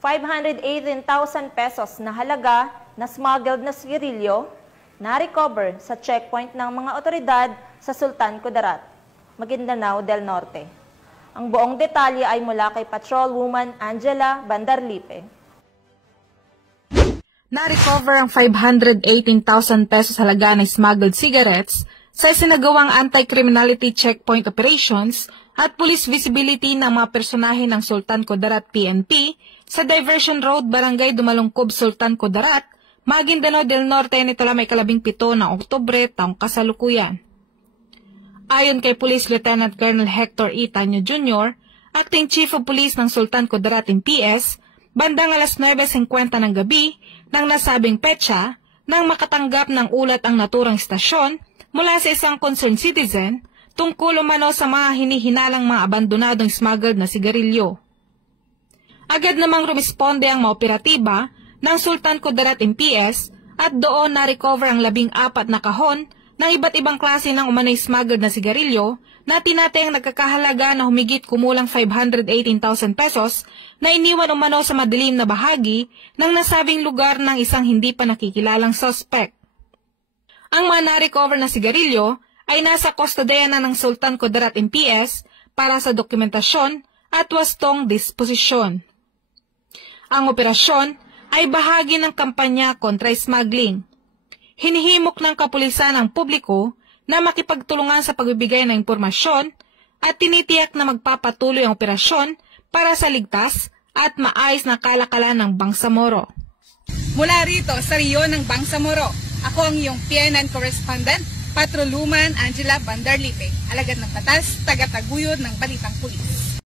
518,000 pesos na halaga na smuggled na sigarilyo na-recover sa checkpoint ng mga otoridad sa Sultan Kudarat, Maguindanao del Norte. Ang buong detalye ay mula kay Patrolwoman Angela Bandarlipe. Na-recover ang 518,000 pesos halaga ng smuggled cigarettes sa sinagawang anti-criminality checkpoint operations at police visibility ng mga personahe ng Sultan Kudarat PNP sa Diversion Road, Barangay Dumalungkob, Sultan Kudarat, Maguindanao del Norte nito lamang 17 ng Oktubre taong kasalukuyan. Ayon kay Police Lieutenant Colonel Hector E. Tanyo Jr., Acting Chief of Police ng Sultan Kudarat MPS, bandang alas 9:50 ng gabi ng nasabing petsa nang makatanggap ng ulat ang naturang istasyon mula sa isang concerned citizen tungkol umano sa mga hinihinalang mga abandonadong smuggled na sigarilyo. Agad namang rumisponde ang mga operatiba ng Sultan Kudarat MPS at doon na-recover ang 14 na kahon ng iba't ibang klase ng umano'y smuggled na sigarilyo na tinatayang nagkakahalaga na humigit kumulang 518,000 pesos na iniwan umano sa madilim na bahagi ng nasabing lugar ng isang hindi pa nakikilalang suspect. Ang mga na-recover na sigarilyo ay nasa kustodiya na ng Sultan Kudarat MPS para sa dokumentasyon at wastong disposisyon. Ang operasyon ay bahagi ng kampanya kontra smuggling. Hinihimok ng kapulisan ang publiko na makipagtulungan sa pagbibigay ng impormasyon at tinitiyak na magpapatuloy ang operasyon para sa ligtas at maayos na kalakalan ng Bangsamoro. Mula rito sa Riyon ng Bangsamoro, ako ang iyong PNN correspondent, Patrolwoman Angela Bandarlipe, alagad ng batas, tagataguyod ng Balitang Pulis.